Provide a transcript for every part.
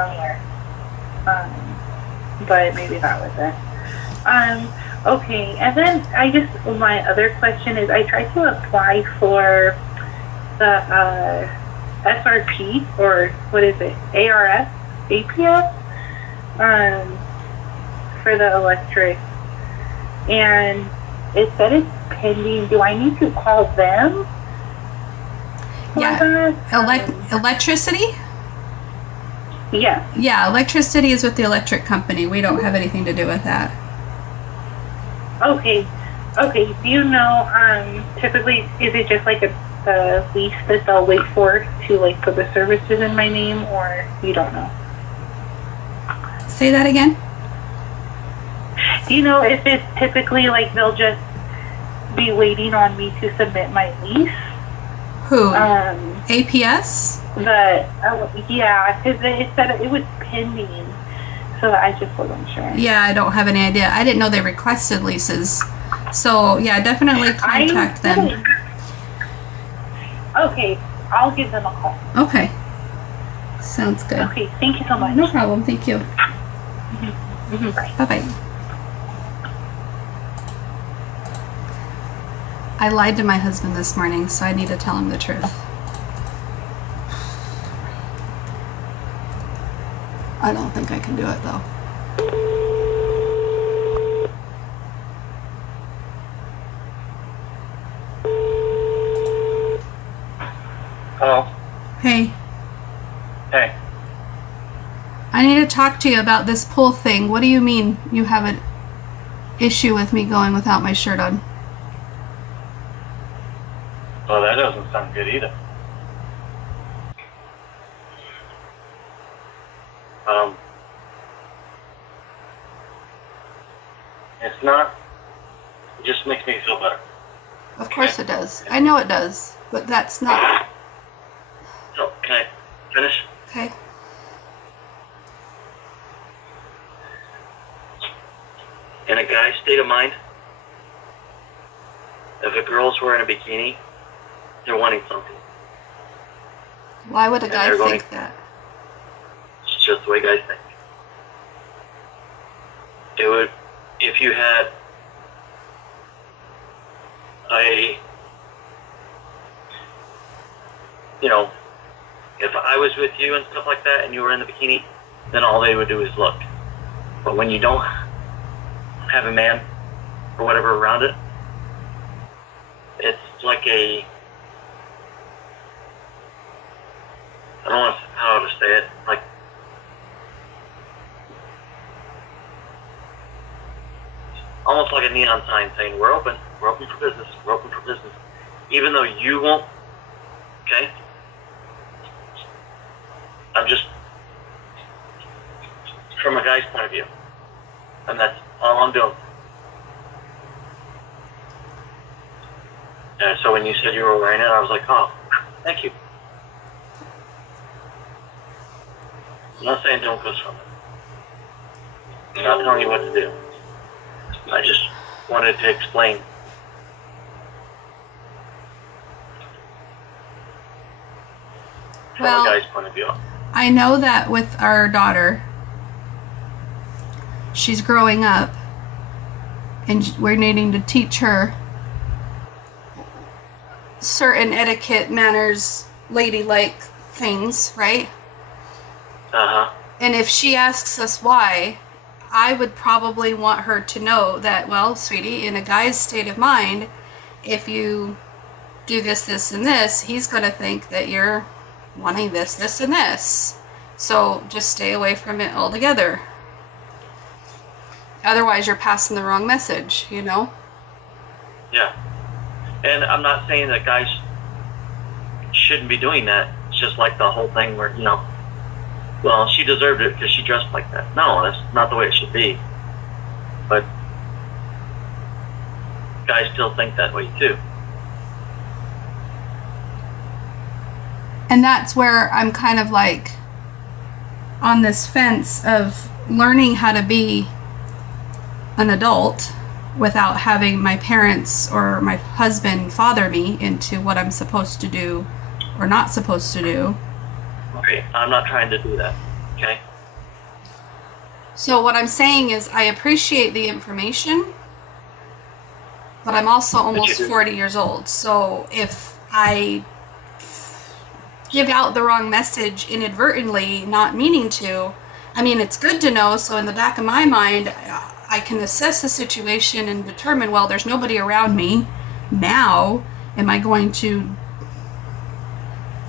somewhere. But maybe that was it. Okay, and then I guess my other question is I tried to apply for the SRP, or what is it, ARS, APS, for the electric, and it said it's pending. Do I need to call them? Yeah, electricity? Yeah. Yeah, electricity is with the electric company. We don't have anything to do with that. Okay. Do you know, typically, is it just like a lease that they'll wait for to like put the services in my name, or you don't know? Say that again? Do you know if it's typically like they'll just be waiting on me to submit my lease? Who? APS? Yeah, because it said it was pending, so I just wasn't sure. Yeah, I don't have any idea. I didn't know they requested leases. So, yeah, definitely contact them. Okay, I'll give them a call. Okay. Sounds good. Okay, thank you so much. No problem. Thank you. Bye. Bye-bye. I lied to my husband this morning, so I need to tell him the truth. I don't think I can do it, though. Hello. Hey. Hey. I need to talk to you about this pool thing. What do you mean you have an issue with me going without my shirt on? Well, that doesn't sound good either. It's not. It just makes me feel better. Of course it does. I know it does, but that's not. So, can I finish? Okay. In a guy's state of mind, if a girl's wearing a bikini, they're wanting something. Why would a And guy they're think going- that? It's just the way guys think. It would, if you had if I was with you and stuff like that and you were in the bikini, then all they would do is look. But when you don't have a man or whatever around it, it's like I don't know how to say it, like almost like a neon sign saying, we're open for business, we're open for business. Even though you won't, okay? I'm just, from a guy's point of view. And that's all I'm doing. And so when you said you were wearing it, I was like, oh, thank you. I'm not saying don't go swimming. I'm not telling you what to do. I just wanted to explain. From a guy's point of view. I know that with our daughter, she's growing up, and we're needing to teach her certain etiquette, manners, ladylike things, right? Uh-huh. And if she asks us why, I would probably want her to know that, well, sweetie, in a guy's state of mind, if you do this, this, and this, he's going to think that you're wanting this, this, and this. So just stay away from it altogether. Otherwise, you're passing the wrong message, you know? Yeah. And I'm not saying that guys shouldn't be doing that. It's just like the whole thing where, well, she deserved it because she dressed like that. No, that's not the way it should be. But guys still think that way too. And that's where I'm kind of like on this fence of learning how to be an adult without having my parents or my husband father me into what I'm supposed to do or not supposed to do. Okay, I'm not trying to do that, okay? So what I'm saying is I appreciate the information, but I'm also almost 40 years old. So if I give out the wrong message inadvertently, not meaning to, I mean, it's good to know. So in the back of my mind, I can assess the situation and determine, well, there's nobody around me now. Am I going to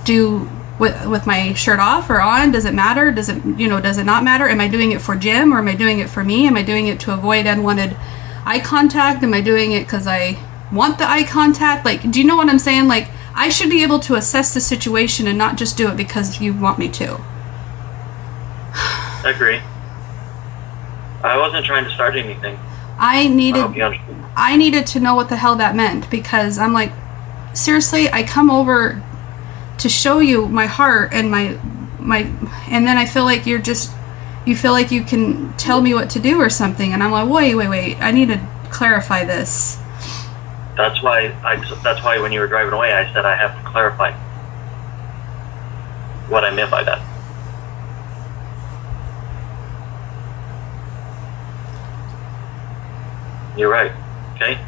do with my shirt off or on? Does it matter? Does it not matter? Am I doing it for Jim or am I doing it for me? Am I doing it to avoid unwanted eye contact? Am I doing it because I want the eye contact? Like, do you know what I'm saying? Like, I should be able to assess the situation and not just do it because you want me to. I agree. I wasn't trying to start anything. I needed to know what the hell that meant, because I'm like, seriously, I come over to show you my heart and my and then I feel like you feel like you can tell me what to do or something, and I'm like, wait, I need to clarify this. That's why when you were driving away, I said I have to clarify what I meant by that. You're right, okay?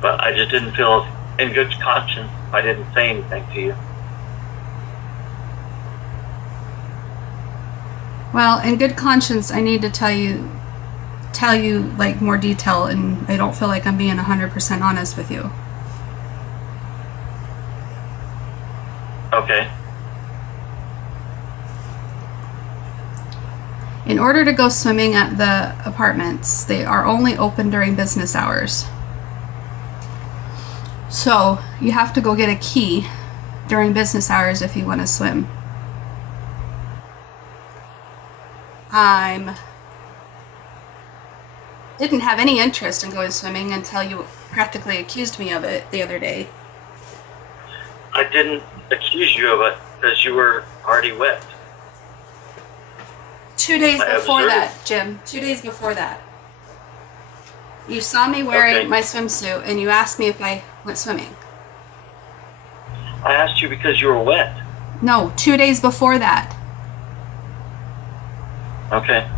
But I just didn't feel in good conscience if I didn't say anything to you. Well, in good conscience, I need to tell you like more detail, and I don't feel like I'm being 100% honest with you. Okay. In order to go swimming at the apartments, they are only open during business hours. So you have to go get a key during business hours if you want to swim. Didn't have any interest in going swimming until you practically accused me of it the other day. I didn't accuse you of it because you were already wet. 2 days before that, Jim. 2 days before that. You saw me wearing my swimsuit and you asked me if I went swimming. I asked you because you were wet. No, 2 days before that. Okay.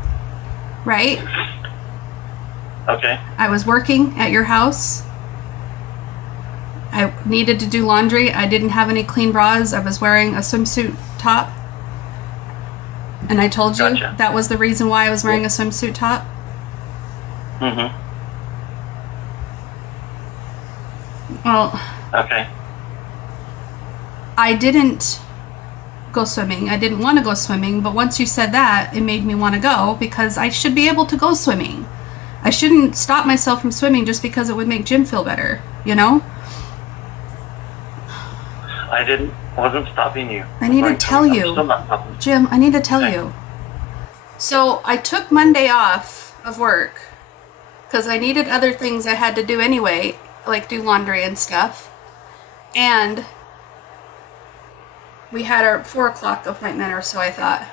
Right? Okay. I was working at your house. I needed to do laundry. I didn't have any clean bras. I was wearing a swimsuit top. And I told you that was the reason why I was wearing a swimsuit top. Mm-hmm. Well, okay. I didn't go swimming. I didn't want to go swimming, but once you said that, it made me want to go, because I should be able to go swimming. I shouldn't stop myself from swimming just because it would make Jim feel better, you know? I wasn't stopping you. I need to tell you. I'm still not stopping. Jim, I need to tell you. So I took Monday off of work because I needed other things I had to do anyway, like do laundry and stuff. And we had our 4 o'clock appointment or so, I thought.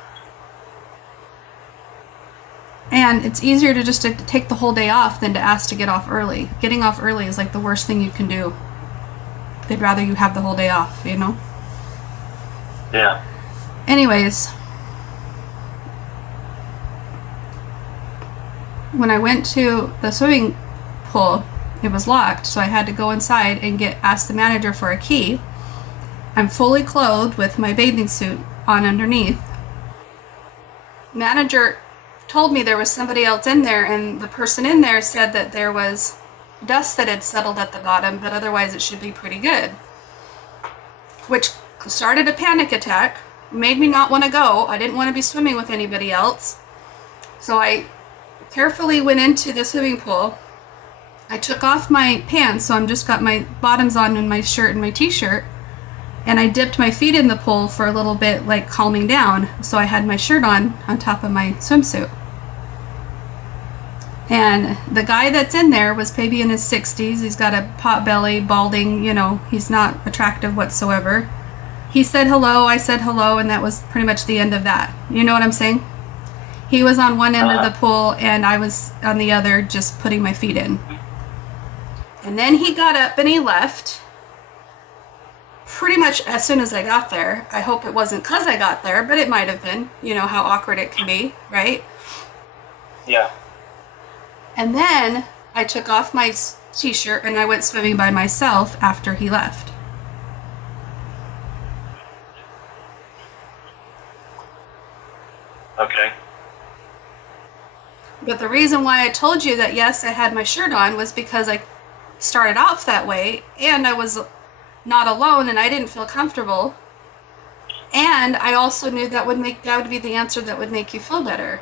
And it's easier to just take the whole day off than to ask to get off early. Getting off early is like the worst thing you can do. They'd rather you have the whole day off, you know? Yeah. Anyways, when I went to the swimming pool, it was locked, so I had to go inside and ask the manager for a key. I'm fully clothed with my bathing suit on underneath. Manager told me there was somebody else in there, and the person in there said that there was dust that had settled at the bottom, but otherwise it should be pretty good. Which started a panic attack, made me not want to go. I didn't want to be swimming with anybody else. So I carefully went into the swimming pool. I took off my pants, so I'm just got my bottoms on and my shirt and my t-shirt. And I dipped my feet in the pool for a little bit, like calming down. So I had my shirt on top of my swimsuit. And the guy that's in there was maybe in his 60s. He's got a pot belly, balding, you know, he's not attractive whatsoever. He said hello, I said hello, and that was pretty much the end of that. You know what I'm saying? He was on one end of the pool, and I was on the other, just putting my feet in. And then he got up and he left. pretty much as soon as I got there. I hope it wasn't because I got there, but it might have been. You know how awkward it can be, right? Yeah. And then I took off my t-shirt and I went swimming by myself after he left. Okay. But the reason why I told you that yes, I had my shirt on was because I started off that way and I was not alone and I didn't feel comfortable. And I also knew that would be the answer that would make you feel better.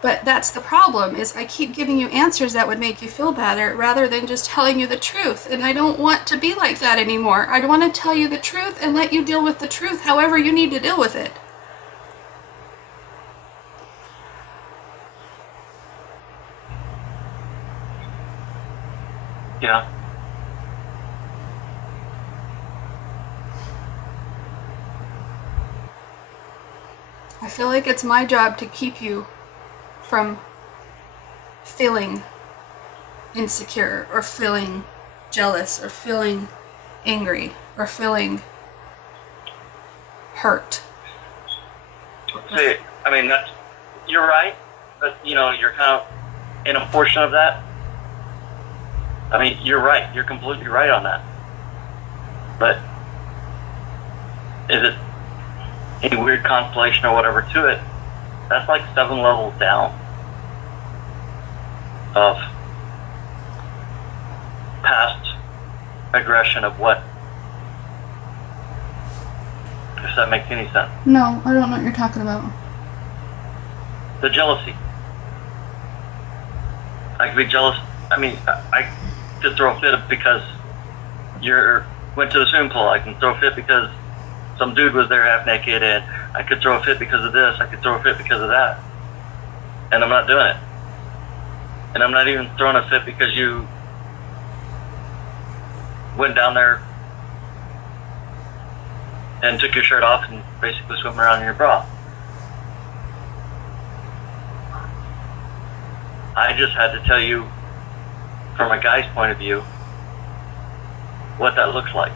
But that's the problem, is I keep giving you answers that would make you feel better rather than just telling you the truth. And I don't want to be like that anymore. I want to tell you the truth and let you deal with the truth however you need to deal with it. Yeah. I feel like it's my job to keep you from feeling insecure or feeling jealous or feeling angry or feeling hurt. See, I mean, you're right, but you know, you're kind of in a portion of that. I mean, you're right. You're completely right on that. But is it any weird constellation or whatever to it? That's like 7 levels down of past aggression of what, if that makes any sense. No, I don't know what you're talking about. The jealousy. I could be jealous. I mean, I could throw a fit because you went to the swimming pool. I can throw a fit because some dude was there half naked, and I could throw a fit because of this. I could throw a fit because of that. And I'm not doing it. And I'm not even throwing a fit because you went down there and took your shirt off and basically swim around in your bra. I just had to tell you, from a guy's point of view, what that looks like.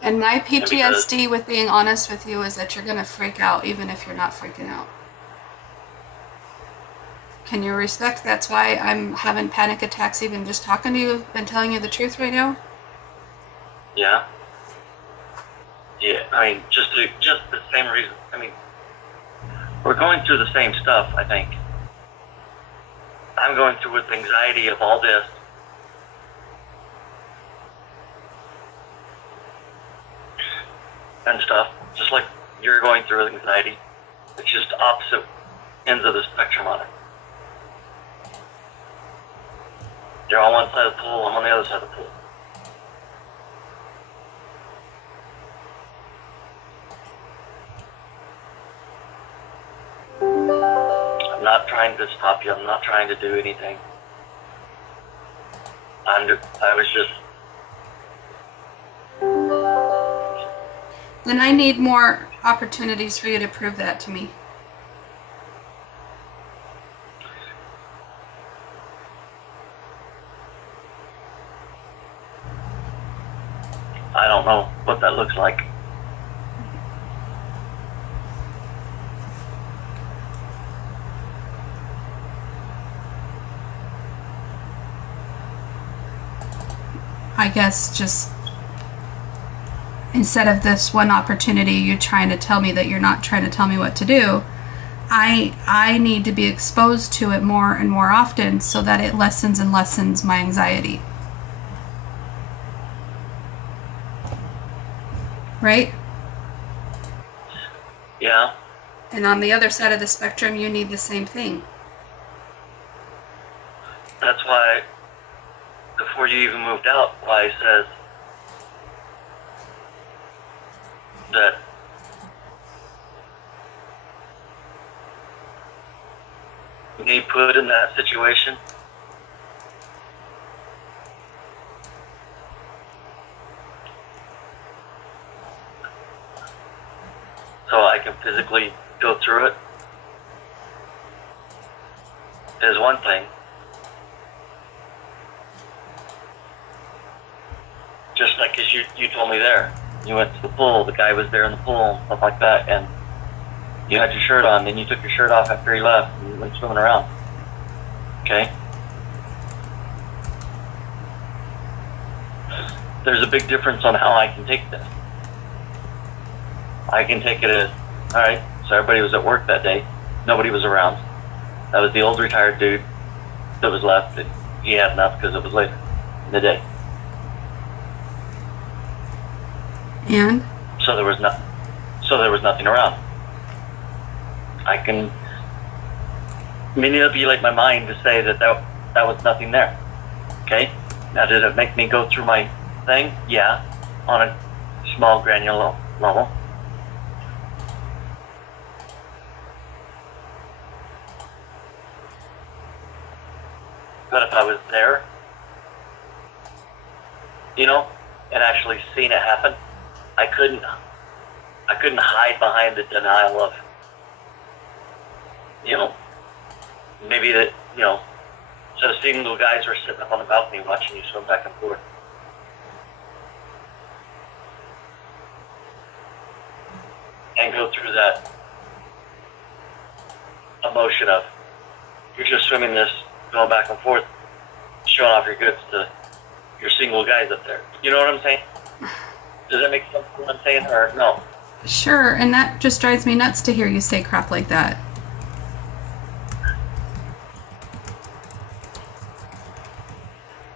And my PTSD with being honest with you is that you're going to freak out even if you're not freaking out. Can you respect that's why I'm having panic attacks even just talking to you and telling you the truth right now? Yeah. Yeah, I mean, just the same reason. I mean, we're going through the same stuff, I think. I'm going through with anxiety of all this. And stuff, just like you're going through with anxiety. It's just opposite ends of the spectrum on it. You're on one side of the pool, I'm on the other side of the pool. I'm not trying to stop you, I'm not trying to do anything. I was just... Then I need more opportunities for you to prove that to me. I don't know what that looks like. I guess just instead of this one opportunity, you trying to tell me that you're not trying to tell me what to do. I need to be exposed to it more and more often so that it lessens and lessens my anxiety. Right? Yeah. And on the other side of the spectrum, you need the same thing. That's why, before you even moved out, why I says that me put in that situation, so I can physically go through it, is one thing. because you told me there. You went to the pool, the guy was there in the pool, and stuff like that, and you had your shirt on, then you took your shirt off after he left, and you went swimming around. Okay? There's a big difference on how I can take this. I can take it as, alright, so everybody was at work that day. Nobody was around. That was the old retired dude that was left. And he had enough because it was later in the day. And? So there was nothing around. I can manipulate my mind to say that was nothing there. Okay? Now, did it make me go through my thing? Yeah, on a small granular level. But if I was there, and actually seen it happen, I couldn't hide behind the denial of, maybe that, so the single guys were sitting up on the balcony watching you swim back and forth. And go through that emotion of, you're just swimming this, going back and forth, showing off your goods to your single guys up there. You know what I'm saying? Does that make sense what I'm saying, or no? Sure, and that just drives me nuts to hear you say crap like that.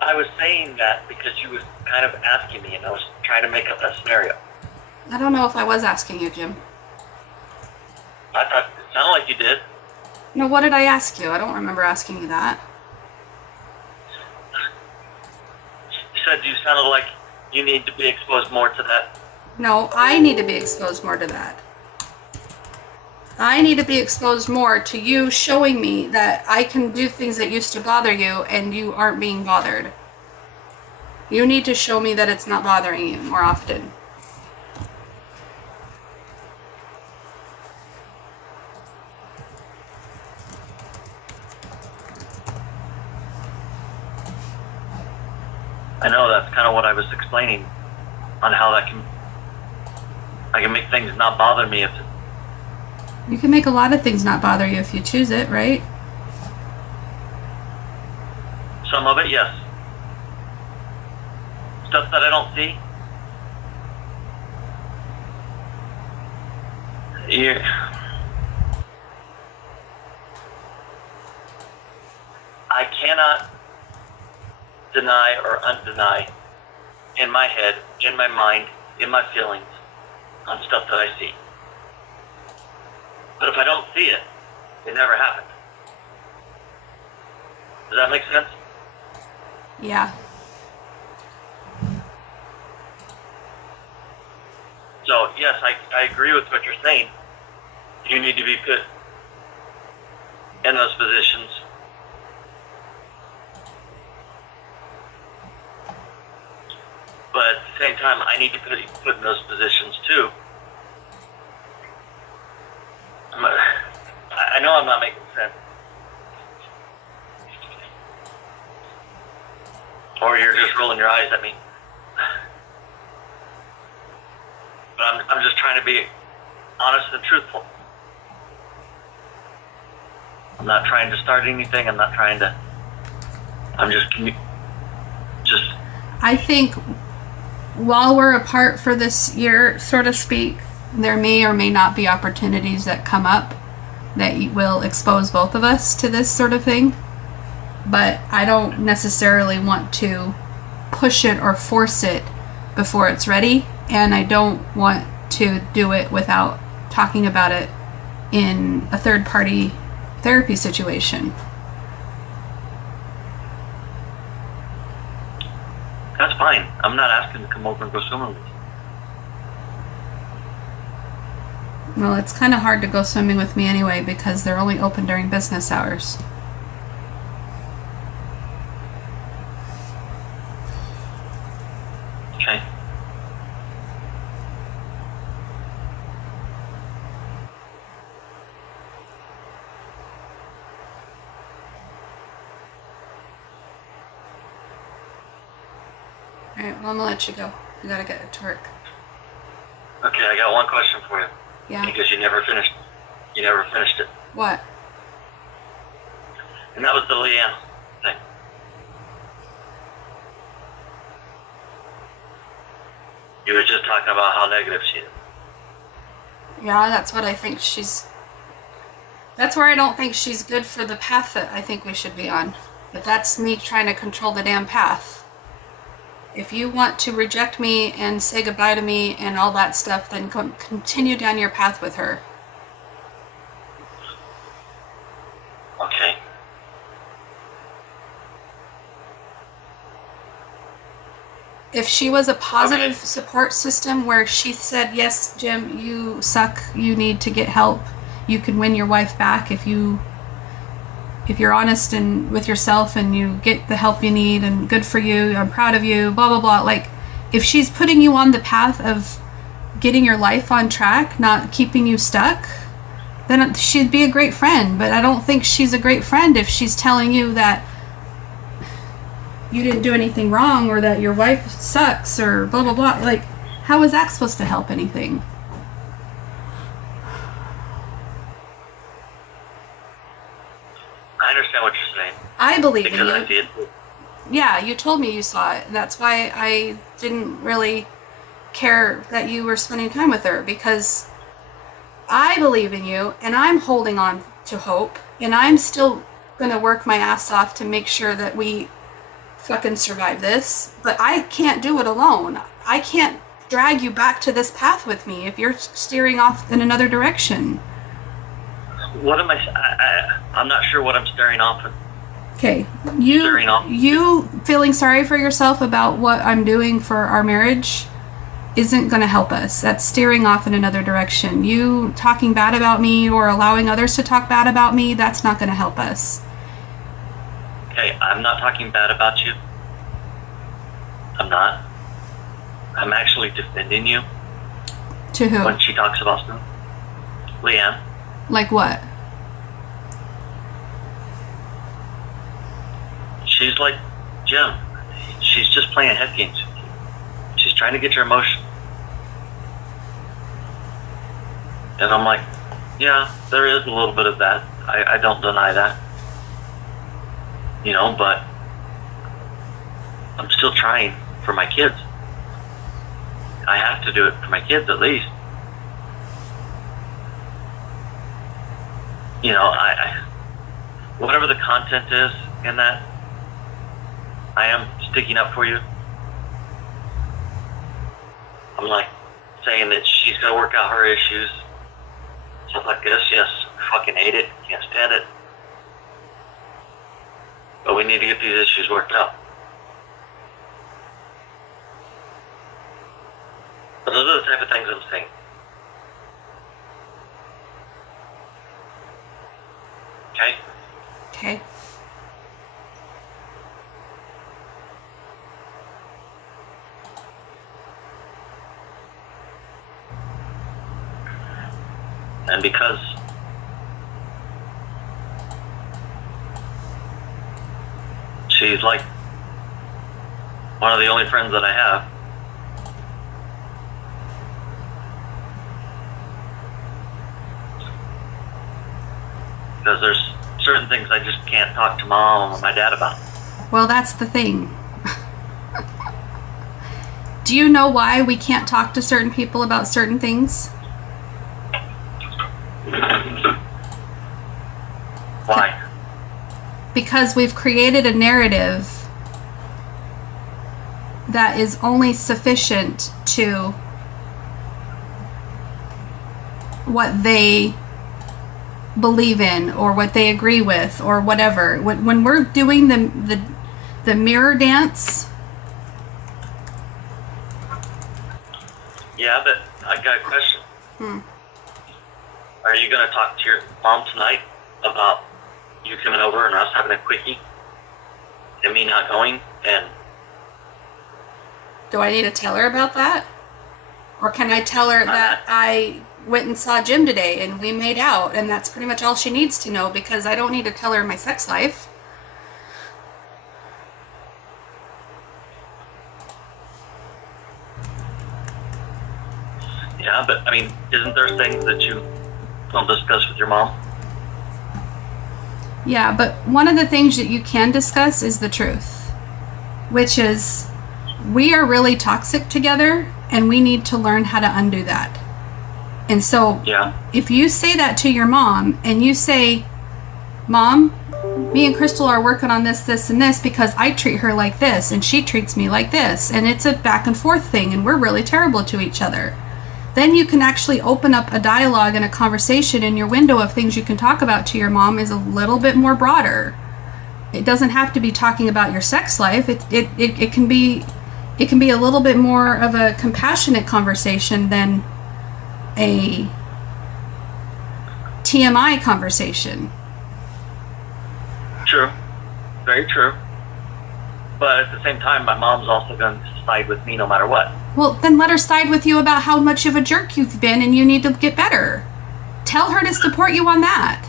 I was saying that because you was kind of asking me, and I was trying to make up that scenario. I don't know if I was asking you, Jim. I thought it sounded like you did. No, what did I ask you? I don't remember asking you that. You said you sounded like you need to be exposed more to that. No, I need to be exposed more to that. I need to be exposed more to you showing me that I can do things that used to bother you and you aren't being bothered. You need to show me that it's not bothering you more often. I know that's kind of what I was explaining on how I can make things not bother me if You can make a lot of things not bother you if you choose it, right? some of it, yes. Stuff that I don't see. I cannot deny or undeny in my head, in my mind, in my feelings on stuff that I see. But if I don't see it, it never happened. Does that make sense? Yeah. So, yes, I agree with what you're saying. You need to be put in those positions. But at the same time, I need to be put in those positions too. I know I'm not making sense. Or you're just rolling your eyes at me. But I'm just trying to be honest and truthful. I'm not trying to start anything. I'm not trying to. I'm just. I think while we're apart for this year, so to speak, there may or may not be opportunities that come up that will expose both of us to this sort of thing. But I don't necessarily want to push it or force it before it's ready. And I don't want to do it without talking about it in a third-party therapy situation. That's fine. I'm not asking to come over and go swimming with you. Well, it's kind of hard to go swimming with me anyway because they're only open during business hours. Okay. Alright, well, I'm gonna let you go. We gotta get to work. Okay, I got one question for you. Yeah. Because you never finished. You never finished it. What? And that was the Leanne thing. You were just talking about how negative she is. Yeah, that's what I think she's... That's where I don't think she's good for the path that I think we should be on. But that's me trying to control the damn path. If you want to reject me and say goodbye to me and all that stuff, then continue down your path with her. Okay. If she was a positive support system where she said, yes, Jim, you suck, you need to get help, you can win your wife back if you're honest and with yourself and you get the help you need and good for you, I'm proud of you, blah, blah, blah. Like, if she's putting you on the path of getting your life on track, not keeping you stuck, then she'd be a great friend. But I don't think she's a great friend if she's telling you that you didn't do anything wrong or that your wife sucks or blah, blah, blah. Like, how is that supposed to help anything? I understand what you're saying. I believe in Because you. I did. Yeah, you told me you saw it. That's why I didn't really care that you were spending time with her, because I believe in you and I'm holding on to hope and I'm still gonna work my ass off to make sure that we fucking survive this. But I can't do it alone. I can't drag you back to this path with me if you're steering off in another direction. What am I'm not sure what I'm staring off at. Okay, Steering off. you feeling sorry for yourself about what I'm doing for our marriage isn't going to help us. That's steering off in another direction. You talking bad about me or allowing others to talk bad about me, that's not going to help us. Okay, I'm not talking bad about you. I'm not. I'm actually defending you To who? when she talks about stuff. Leanne, Like what? she's like, Jim, she's just playing head games with you. She's trying to get your emotion. And I'm like, yeah, there is a little bit of that. I don't deny that. You know, but I'm still trying for my kids. I have to do it for my kids at least. You know, I whatever the content is in that, I am sticking up for you. I'm like saying that she's got to work out her issues. Stuff like this, yes, fucking hate it, can't stand it. But we need to get these issues worked out. But those are the type of things I'm saying. Okay? Okay. And because she's like one of the only friends that I have, because there's certain things I just can't talk to mom or my dad about. Well, that's the thing. Do you know why we can't talk to certain people about certain things? Why? Because we've created a narrative that is only sufficient to what they believe in or what they agree with or whatever. When we're doing the mirror dance. Yeah, but I got a question. Are you going to talk to your mom tonight about you coming over and us having a quickie and me not going? And Do I need to tell her about that? Or can I tell her that I went and saw Jim today and we made out and that's pretty much all she needs to know, because I don't need to tell her my sex life. Yeah, but I mean, isn't there things that you don't discuss with your mom? Yeah, but one of the things that you can discuss is the truth, which is we are really toxic together and we need to learn how to undo that. And so Yeah. if you say that to your mom and you say, Mom, me and Crystal are working on this, this, and this because I treat her like this and she treats me like this, and it's a back and forth thing and we're really terrible to each other. Then you can actually open up a dialogue and a conversation, and your window of things you can talk about to your mom is a little bit more broader. It doesn't have to be talking about your sex life. It can be a little bit more of a compassionate conversation than a TMI conversation. True. Very true. But at the same time, my mom's also going to side with me no matter what. Well, then let her side with you about how much of a jerk you've been and you need to get better. Tell her to support you on that.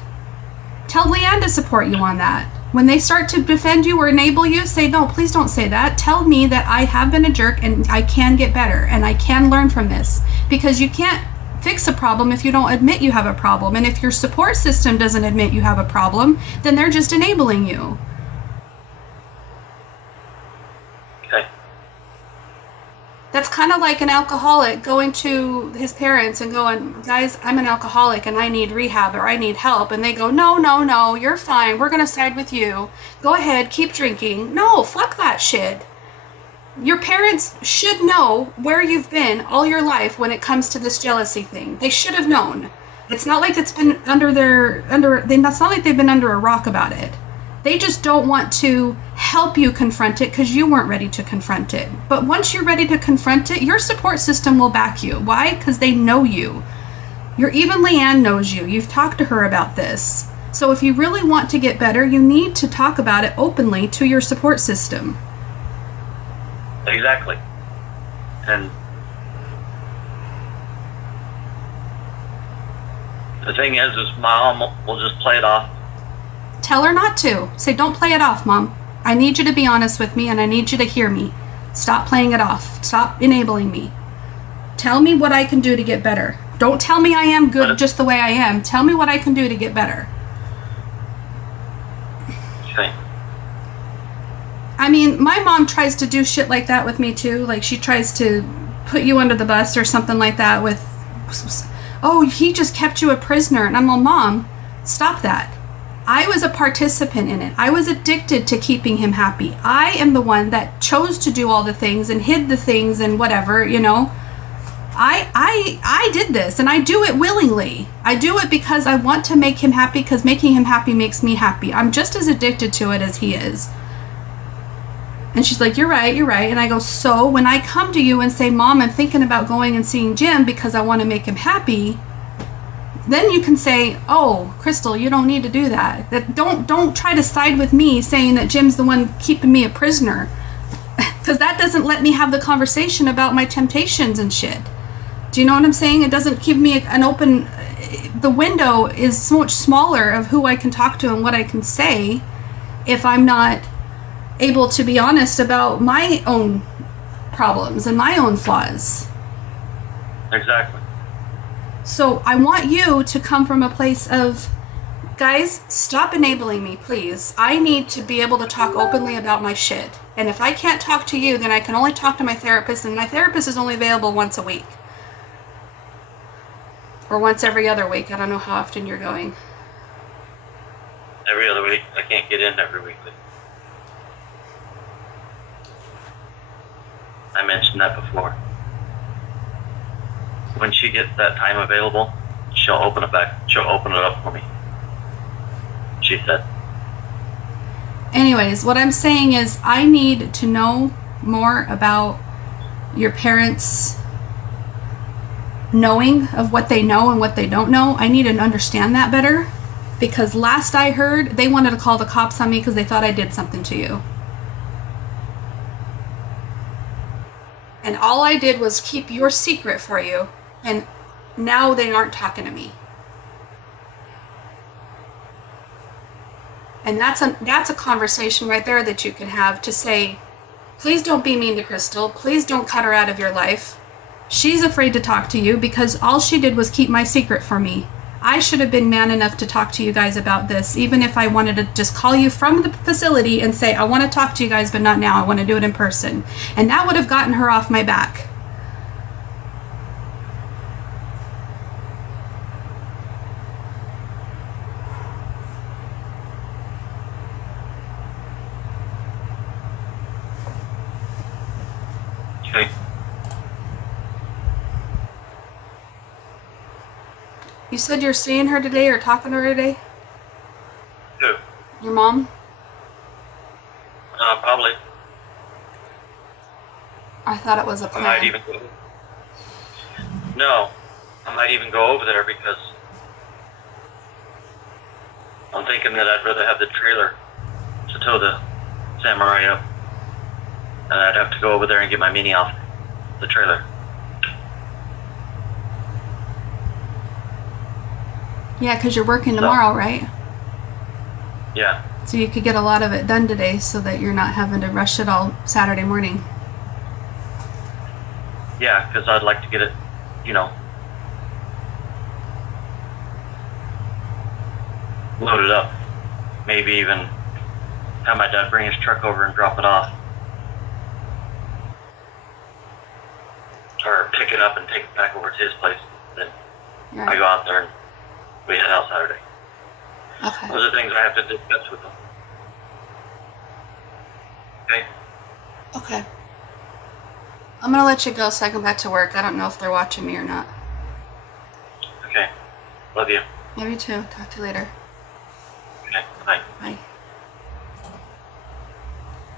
Tell Leanne to support you on that. When they start to defend you or enable you, say, no, please don't say that. Tell me that I have been a jerk and I can get better and I can learn from this. Because you can't fix a problem if you don't admit you have a problem. And if your support system doesn't admit you have a problem, then they're just enabling you. Okay. That's kind of like an alcoholic going to his parents and going, guys, I'm an alcoholic and I need rehab or I need help. And they go, no, you're fine. We're going to side with you. Go ahead, keep drinking. No, fuck that shit. Your parents should know where you've been all your life when it comes to this jealousy thing. They should have known. It's not like it's been it's not like they've been under a rock about it. They just don't want to help you confront it because you weren't ready to confront it. But once you're ready to confront it, your support system will back you. Why? Because they know you. Even Leanne knows you. You've talked to her about this. So if you really want to get better, you need to talk about it openly to your support system. Exactly. And the thing is Mom will just play it off. Tell her not to. Say, don't play it off, Mom. I need you to be honest with me and I need you to hear me. Stop playing it off. Stop enabling me. Tell me what I can do to get better. Don't tell me I am good just the way I am. Tell me what I can do to get better. Okay. I mean, my mom tries to do shit like that with me too. Like she tries to put you under the bus or something like that with, oh, he just kept you a prisoner. And I'm like, Mom, stop that. I was a participant in it. I was addicted to keeping him happy. I am the one that chose to do all the things and hid the things and whatever, you know. I did this and I do it willingly. I do it because I want to make him happy because making him happy makes me happy. I'm just as addicted to it as he is. And she's like, you're right. And I go, so when I come to you and say, Mom, I'm thinking about going and seeing Jim because I want to make him happy, then you can say, oh, Crystal, you don't need to do that. Don't try to side with me saying that Jim's the one keeping me a prisoner. Because that doesn't let me have the conversation about my temptations and shit. Do you know what I'm saying? It doesn't give me an open... The window is so much smaller of who I can talk to and what I can say if I'm not able to be honest about my own problems and my own flaws. Exactly. So I want you to come from a place of, guys, stop enabling me, please. I need to be able to talk openly about my shit. And if I can't talk to you, then I can only talk to my therapist, and my therapist is only available once a week. Or once every other week. I don't know how often you're going. Every other week. I can't get in every week. I mentioned that before. When she gets that time available, she'll open it up for me. She said. Anyways, what I'm saying is I need to know more about your parents' knowing of what they know and what they don't know. I need to understand that better, because last I heard, they wanted to call the cops on me because they thought I did something to you. And all I did was keep your secret for you, and now they aren't talking to me. And that's a conversation right there that you can have to say, please don't be mean to Crystal. Please don't cut her out of your life. She's afraid to talk to you because all she did was keep my secret from me. I should have been man enough to talk to you guys about this, even if I wanted to just call you from the facility and say, I want to talk to you guys, but not now. I want to do it in person. And that would have gotten her off my back. Okay. You said you're seeing her today or talking to her today? Who? Your mom? Probably. I thought it was a I might plan. even go. No, I might even go over there because I'm thinking that I'd rather have the trailer to tow the Samurai up, and I'd have to go over there and get my Mini off the trailer. Yeah, because you're working tomorrow, right? Yeah. So you could get a lot of it done today so that you're not having to rush it all Saturday morning. Yeah, because I'd like to get it, loaded up. Maybe even have my dad bring his truck over and drop it off. Or pick it up and take it back over to his place. Then I go out there and we head out Saturday. Okay. Those are things I have to discuss with them. Okay? Okay. I'm gonna let you go so I can go back to work. I don't know if they're watching me or not. Okay. Love you. Love you too. Talk to you later. Okay. Bye. Bye.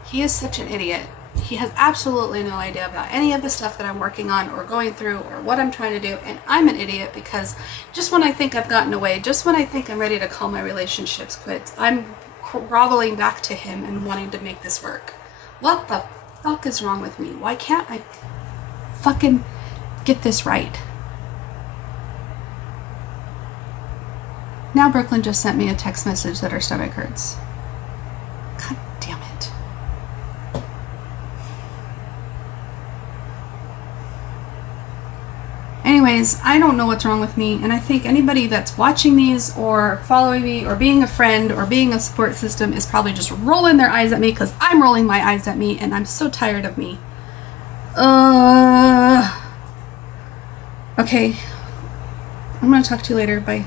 He is such an idiot. He has absolutely no idea about any of the stuff that I'm working on or going through or what I'm trying to do. And I'm an idiot because just when I think I've gotten away, just when I think I'm ready to call my relationships quits, I'm groveling back to him and wanting to make this work. What the fuck is wrong with me? Why can't I fucking get this right? Now Brooklyn just sent me a text message that her stomach hurts. God damn it. Anyways, I don't know what's wrong with me, and I think anybody that's watching these or following me or being a friend or being a support system is probably just rolling their eyes at me because I'm rolling my eyes at me and I'm so tired of me. Okay. I'm gonna talk to you later. Bye.